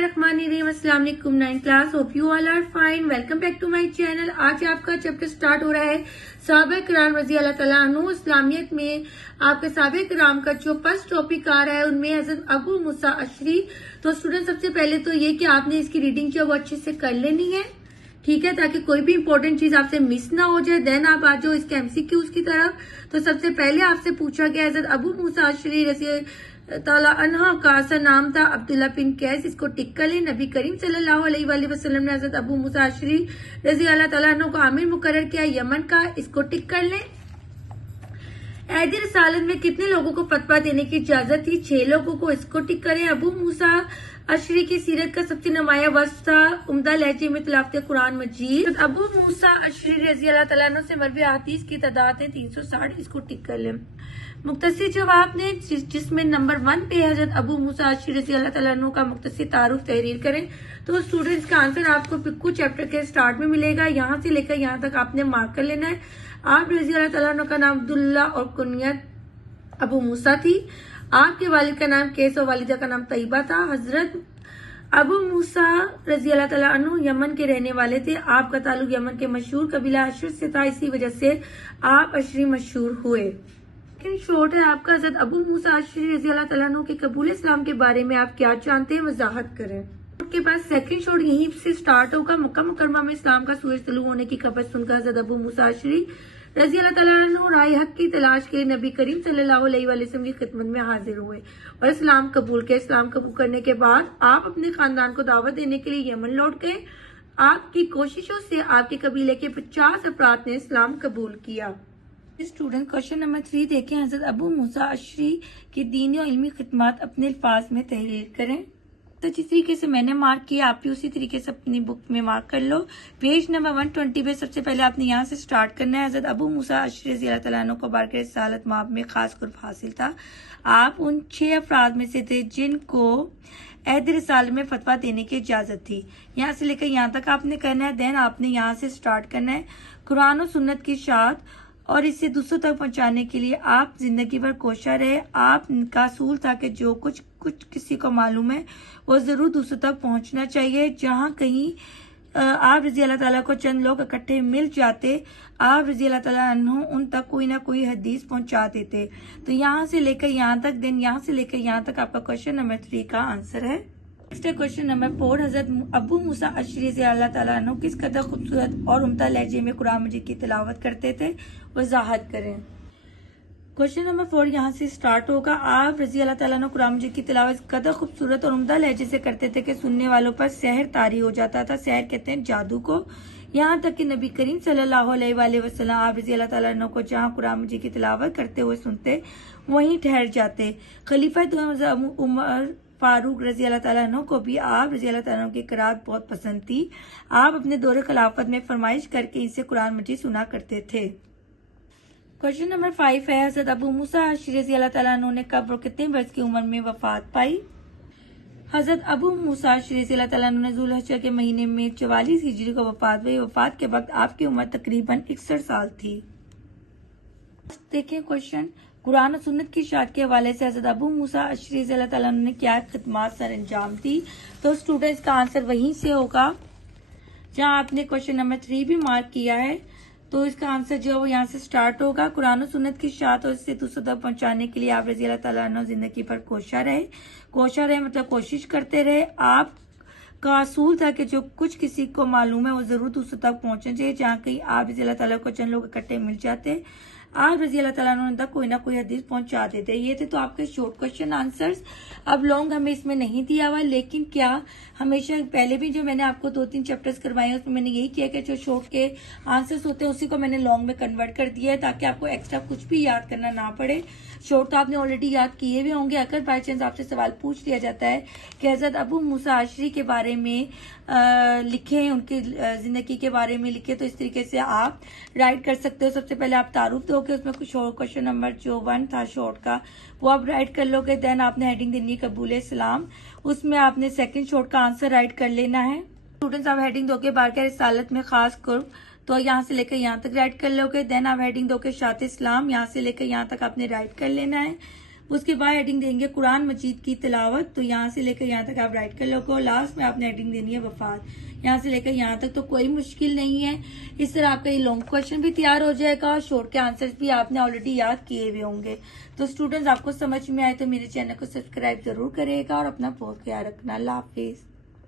बिस्मिल्लाहिर्रहमानिर्रहीम। अस्सलाम वालेकुम 9th class, hope you all are fine. Welcome back to my channel. आज आपका चैप्टर स्टार्ट हो रहा है सहाबा किराम रजी अल्लाह तआला अन्हु। इस्लामियत में आपके सहाबा किराम का जो फर्स्ट टॉपिक आ रहा है उनमें हजरत अबू मूसा अशरी। तो स्टूडेंट सबसे पहले तो ये कि आपने इसकी रीडिंग जो वो अच्छे से कर लेनी है, ठीक है, ताकि कोई भी इंपॉर्टेंट चीज आपसे मिस ना हो जाए। देन आप आ जाओ इसके एमसीक्यूज की तरफ। तो सबसे पहले आपसे पूछा गया हजरत अबू मूसा अशरी रजी ताला अन्हा का असल नाम था अब्दुल्ला बिन कैस। इसको टिक कर ले। नबी करीम सल्लल्लाहु अलैहि वसल्लम ने हजरत अबू मूसा अशरी रजी अल्लाह ताला अन्हु को आमिर मुकर्रर किया यमन का। इसको टिक कर ले। ऐदी रसालत में कितने लोगों को फतवा देने की इजाजत थी? 6 लोगों को। इसको टिक करें। अबू मूसा अशरी की सीरत का सबसे नुमाया वस्फ था उम्दा लहजे में तिलावत कुरान मजीद। अबू मूसा अशरी रजी अल्लाह तआला अन्हु से मरवी हदीस की तादाद है 360। इसको टिक कर ले। मुख्तसर जवाब ने जिसमें नंबर 1 पे हजरत अबू मूसा अशरी रजी अल्लाह तआला अन्हु का मुख्तसर तारुफ तहरीर करें। तो स्टूडेंट्स का आंसर आपको पिक्कू चैप्टर के स्टार्ट में मिलेगा। यहाँ से लेकर यहाँ तक आपने मार्क कर लेना है। आप रजी अल्लाह तआला अन्हु का नाम अब्दुल्ला और कुनियत अबू मूसा थी। आपके वालिद का नाम कैस और वालिदा का नाम तैयबा था। हजरत अबू मूसा रजी अल्लाह तआला अन्हु यमन के रहने वाले थे। आपका ताल्लुक यमन के मशहूर कबीला अशर से था, इसी वजह से आप अशरी मशहूर हुए। लेकिन शॉर्ट है आपका हजरत अबू मूसा अशरी रजी अल्लाह तआला अन्हु के कबूल इस्लाम के बारे में आप क्या जानते हैं, वजाहत करें। उसके बाद सेकंड शॉर्ट यहीं से स्टार्ट होगा। मक्का मुकरमा में इस्लाम का सूरज तलू होने की खबर सुनकर हजरत अबू मूसा अशरी रजी अल्लाह तआला अन्हु राह हक की तलाश के नबी करीम सल्लल्लाहु अलैहि वसल्लम की खिदमत में हाजिर हुए और इस्लाम कबूल किया। इस्लाम कबूल करने के बाद आप अपने खानदान को दावत देने के लिए यमन लौट गए। आपकी कोशिशों से आपके कबीले के 50 अफराद ने इस्लाम कबूल किया। स्टूडेंट क्वेश्चन नंबर 3 देखें। हजरत अबू मूसा अशरी की दीनी और इल्मी खिदमत अपने अल्फाज में तहरीर करें। तो जिस तरीके से मैंने मार्क किया आप भी उसी तरीके से अपनी बुक में मार्क कर लो। पेज नंबर 120 पे सबसे पहले आपने यहाँ से स्टार्ट करना है। हजरत अबू मूसा अशरी रज़ी अल्लाह तआला अन्हु को बारगाह रिसालत माब में खास कुर्ब हासिल था। आप उन 6 अफराद में से थे जिनको अहद रिसालत में फतवा देने की इजाजत थी। यहाँ से लेकर यहाँ तक आपने करना है। देन आपने यहाँ से स्टार्ट करना है कुरान और सुन्नत की शाद और इसे दूसरों तक पहुंचाने के लिए आप जिंदगी भर कोशा रहे। आपका असूल था कि जो कुछ किसी को मालूम है वो जरूर दूसरों तक पहुंचना चाहिए। जहां कहीं आप रजी अल्लाह ताला को चंद लोग इकट्ठे मिल जाते, आप रजी अल्लाह ताला अन्हु उन तक कोई ना कोई हदीस पहुंचा देते। तो यहाँ से लेकर यहाँ तक, देन यहाँ से लेकर यहाँ तक आपका क्वेश्चन नंबर 3 का आंसर है। नेक्स्ट है क्वेश्चन नंबर 4। हजरत अबू मूसा अशरी रज़ी अल्लाह तआला अन्हु किस कदर खूबसूरत और उम्दा लहजे में कुरान मजीद की तिलावत करते थे, वजाहत करें। क्वेश्चन नंबर 4 यहाँ से स्टार्ट होगा। आप रजी अल्लाह तआला अन्हु कुरान मजीद की तिलावत कदर खूबसूरत और उम्दा लहजे से करते थे कि सुनने वालों पर सहर तारी हो जाता था। सहर कहते हैं जादू को। यहाँ तक कि नबी करीम सल्लल्लाहु अलैहि वसल्लम आप रजी अल्लाह तआला अन्हु को जहाँ कुरान मजीद की तिलावत करते हुए सुनते वहीं ठहर जाते। खलीफा उमर फारूक रजी अल्लाह तआला अन्हु को भी आप रजी अल्लाह तआला अन्हु की किरात बहुत पसंद थी। आप अपने दौरे खिलाफत में फरमाइश करके इनसे कुरान मजीद सुना करते थे। क्वेश्चन नंबर 5 है। हजरत अबू मूसा अशरी रज़ी अल्लाह तआला अन्हु ने कब और कितने वर्ष की उम्र में वफात पाई? हजरत अबू मूसा अशरी रज़ी अल्लाह तआला अन्हु ने ज़ुल्हिज्जा के महीने में 44 हिजरी को वफात हुई। वफात के वक्त आपकी उम्र तकरीबन 61 साल थी। देखिए क्वेश्चन, कुरान और सुन्नत की शाद के हवाले से हजरत अबू मूसा अशरी रज़ी अल्लाह तआला अन्हु ने क्या खिदमत सर अंजाम दी? तो स्टूडेंट्स का आंसर वहीं से होगा जहां आपने क्वेश्चन नंबर 3 भी मार्क किया है। तो इसका आंसर जो है वो यहाँ से स्टार्ट होगा। कुरान और सुन्नत की शाद और इससे दूसरों तक पहुंचाने के लिए आप रजी अल्लाह तआला अन्हु जिंदगी पर कोशा रहे। कोशा रहे मतलब कोशिश करते रहे। आप का असूल था कि जो कुछ किसी को मालूम है वो जरूर दूसरों तक पहुंचना चाहिए। जहाँ कहीं आप रजी अल्लाह तआला को चंद लोग इकट्ठे मिल जाते, आप रजी अल्लाह तआला अन्हु तक कोई ना कोई हदीस पहुंचा देते। ये थे तो आपके शॉर्ट क्वेश्चन आंसर्स। अब लॉन्ग हमें इसमें नहीं दिया हुआ, लेकिन क्या हमेशा पहले भी जो मैंने आपको 2-3 चैप्टर्स करवाए उसमें मैंने यही किया कि जो शॉर्ट के आंसर्स होते हैं उसी को मैंने लॉन्ग में कन्वर्ट कर दिया है ताकि आपको एक्स्ट्रा कुछ भी याद करना ना पड़े। शॉर्ट तो आपने ऑलरेडी याद किए भी होंगे। अगर बाई चांस आपसे सवाल पूछ लिया जाता है कि हजरत अबू मूसा अशरी के बारे में लिखे, उनकी जिंदगी के बारे में लिखे, तो इस तरीके से आप राइट कर सकते हो। सबसे पहले आप तारुफ दोगे, उसमें कुछ क्वेश्चन नंबर जो 1 था शॉर्ट का वो आप राइट कर लोगे। देन आपने हेडिंग देनी है कबूल इस्लाम, उसमें आपने सेकंड शॉर्ट का आंसर राइट कर लेना है। स्टूडेंट्स आप हेडिंग दोगे बारगाह रिसालत में खास कुर्ब, तो यहाँ से लेकर यहाँ तक राइट कर लोगे। देन आप हेडिंग दोगे शात इस्लाम, यहाँ से लेकर यहाँ तक आपने राइट कर लेना है। उसके बाद हेडिंग देंगे कुरान मजीद की तिलावत, तो यहाँ से लेकर यहाँ तक आप राइट कर लो। लास्ट में आपने हेडिंग देनी है वफात, यहाँ से लेकर यहाँ तक तो कोई मुश्किल नहीं है। इस तरह आपका ये लॉन्ग क्वेश्चन भी तैयार हो जाएगा और शॉर्ट के आंसर्स भी आपने ऑलरेडी याद किए हुए होंगे। तो स्टूडेंट्स, आपको समझ में आए तो मेरे चैनल को सब्सक्राइब जरूर करिएगा और अपना बहुत ख्याल रखना। अल्लाह हाफिज।